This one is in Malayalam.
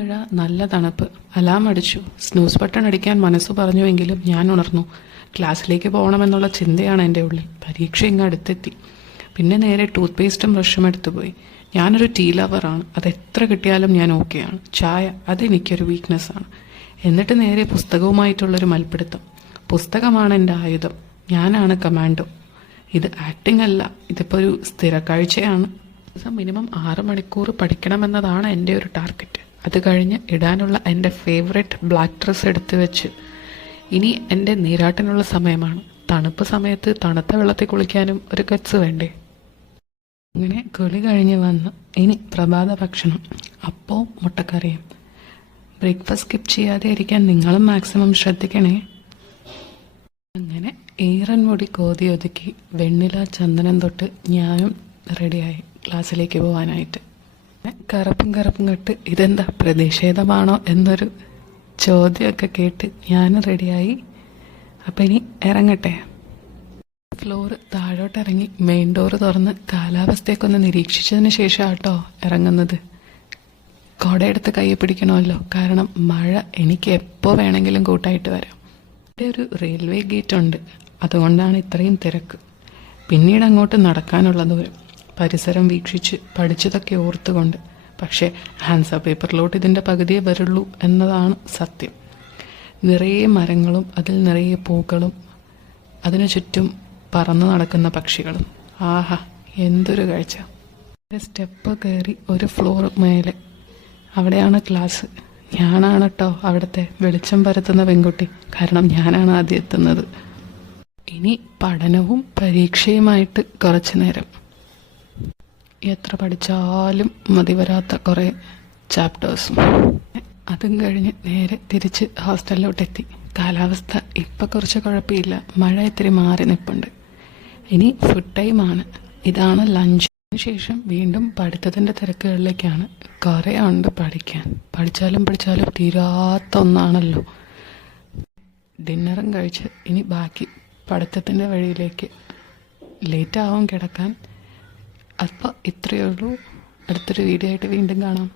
മഴ, നല്ല തണുപ്പ്. അലാം അടിച്ചു. സ്നൂസ് ബട്ടൺ അടിക്കാൻ മനസ്സ് പറഞ്ഞുവെങ്കിലും ഞാൻ ഉണർന്നു. ക്ലാസ്സിലേക്ക് പോകണമെന്നുള്ള ചിന്തയാണ് എൻ്റെ ഉള്ളിൽ. പരീക്ഷ ഇങ്ങ് അടുത്തെത്തി. പിന്നെ നേരെ ടൂത്ത് പേസ്റ്റും ബ്രഷും എടുത്തുപോയി. ഞാനൊരു ടീ ലവറാണ്. അത് എത്ര കിട്ടിയാലും ഞാൻ ഓക്കെയാണ്. ചായ അതെനിക്കൊരു വീക്ക്നെസ്സാണ്. എന്നിട്ട് നേരെ പുസ്തകവുമായിട്ടുള്ളൊരു മൽപ്പിടുത്തം. പുസ്തകമാണ് എൻ്റെ ആയുധം. ഞാനാണ് കമാൻഡോ. ഇത് ആക്ടിംഗ് അല്ല, ഇതിപ്പോൾ ഒരു സ്ഥിരക്കാഴ്ചയാണ്. ദിവസം മിനിമം 6 മണിക്കൂർ പഠിക്കണമെന്നതാണ് എൻ്റെ ഒരു ടാർഗറ്റ്. അത് കഴിഞ്ഞ് ഇടാനുള്ള എൻ്റെ ഫേവറേറ്റ് ബ്ലാക്ക് ഡ്രസ്സ് എടുത്ത് വെച്ച് ഇനി എൻ്റെ നീരാട്ടിനുള്ള സമയമാണ്. തണുപ്പ് സമയത്ത് തണുത്ത വെള്ളത്തിൽ കുളിക്കാനും ഒരു ഗട്സ് വേണ്ടേ. അങ്ങനെ കുളി കഴിഞ്ഞ് വന്ന് ഇനി പ്രഭാത ഭക്ഷണം, അപ്പവും മുട്ടക്കറിയും. ബ്രേക്ക്ഫാസ്റ്റ് സ്കിപ്പ് ചെയ്യാതെ ഇരിക്കാൻ നിങ്ങളും മാക്സിമം ശ്രദ്ധിക്കണേ. അങ്ങനെ ഈറൻ മുടി കോതി ഒതുക്കി വെണ്ണില ചന്ദനം തൊട്ട് ഞാനും റെഡിയായി ക്ലാസ്സിലേക്ക് പോകാനായിട്ട്. കറുപ്പും കെട്ട് ഇതെന്താ പ്രതിഷേധമാണോ എന്നൊരു ചോദ്യമൊക്കെ കേട്ട് ഞാൻ റെഡിയായി. അപ്പം ഇനി ഇറങ്ങട്ടെ. ഫ്ലോറ് താഴോട്ടിറങ്ങി മെയിൻ ഡോറ് തുറന്ന് കാലാവസ്ഥയൊക്കെ നിരീക്ഷിച്ചതിന് ശേഷം ആട്ടോ ഇറങ്ങുന്നത്. കുടയെടുത്ത് കൈ പിടിക്കണമല്ലോ, കാരണം മഴ എനിക്ക് എപ്പോൾ വേണമെങ്കിലും കൂട്ടായിട്ട് വരാം. ഇവിടെ ഒരു റെയിൽവേ ഗേറ്റ് ഉണ്ട്, അതുകൊണ്ടാണ് ഇത്രയും തിരക്ക്. പിന്നീട് അങ്ങോട്ട് നടക്കാനുള്ള ദൂരം. പരിസരം വീക്ഷിച്ച് പഠിച്ചതൊക്കെ ഓർത്തുകൊണ്ട്. പക്ഷേ ആൻസർ പേപ്പറിലോട്ട് ഇതിൻ്റെ പകുതിയേ വരുള്ളൂ എന്നതാണ് സത്യം. നിറയെ മരങ്ങളും അതിൽ നിറയെ പൂക്കളും അതിനു ചുറ്റും പറന്നു നടക്കുന്ന പക്ഷികളും. ആഹാ, എന്തൊരു കാഴ്ച. സ്റ്റെപ്പ് കയറി ഒരു ഫ്ലോർ മേലെ, അവിടെയാണ് ക്ലാസ്. ഞാനാണ് കേട്ടോ അവിടുത്തെ വെളിച്ചം പരത്തുന്ന പെൺകുട്ടി, കാരണം ഞാനാണ് ആദ്യം എത്തുന്നത്. ഇനി പഠനവും പരീക്ഷയുമായിട്ട് കുറച്ചു നേരം. എത്ര പഠിച്ചാലും മതി വരാത്ത കുറേ ചാപ്റ്റേഴ്സും. അതും കഴിഞ്ഞ് നേരെ തിരിച്ച് ഹോസ്റ്റലിലോട്ടെത്തി. കാലാവസ്ഥ ഇപ്പം കുറച്ച് കുഴപ്പമില്ല, മഴ ഇത്തിരി മാറി നിൽപ്പുണ്ട്. ഇനി ഫുഡ് ടൈമാണ്. ഇതാണ് ലഞ്ച്. ശേഷം വീണ്ടും പഠിത്തത്തിൻ്റെ തിരക്കുകളിലേക്കാണ്. കുറേ ഉണ്ട് പഠിക്കാൻ. പഠിച്ചാലും തീരാത്ത ഒന്നാണല്ലോ. ഡിന്നറും കഴിച്ച് ഇനി ബാക്കി പഠിത്തത്തിൻ്റെ വഴിയിലേക്ക്. ലേറ്റാവും കിടക്കാൻ. അപ്പോൾ ഇത്രയേ ഉള്ളൂ. അടുത്തൊരു വീഡിയോ ആയിട്ട് വീണ്ടും കാണാം.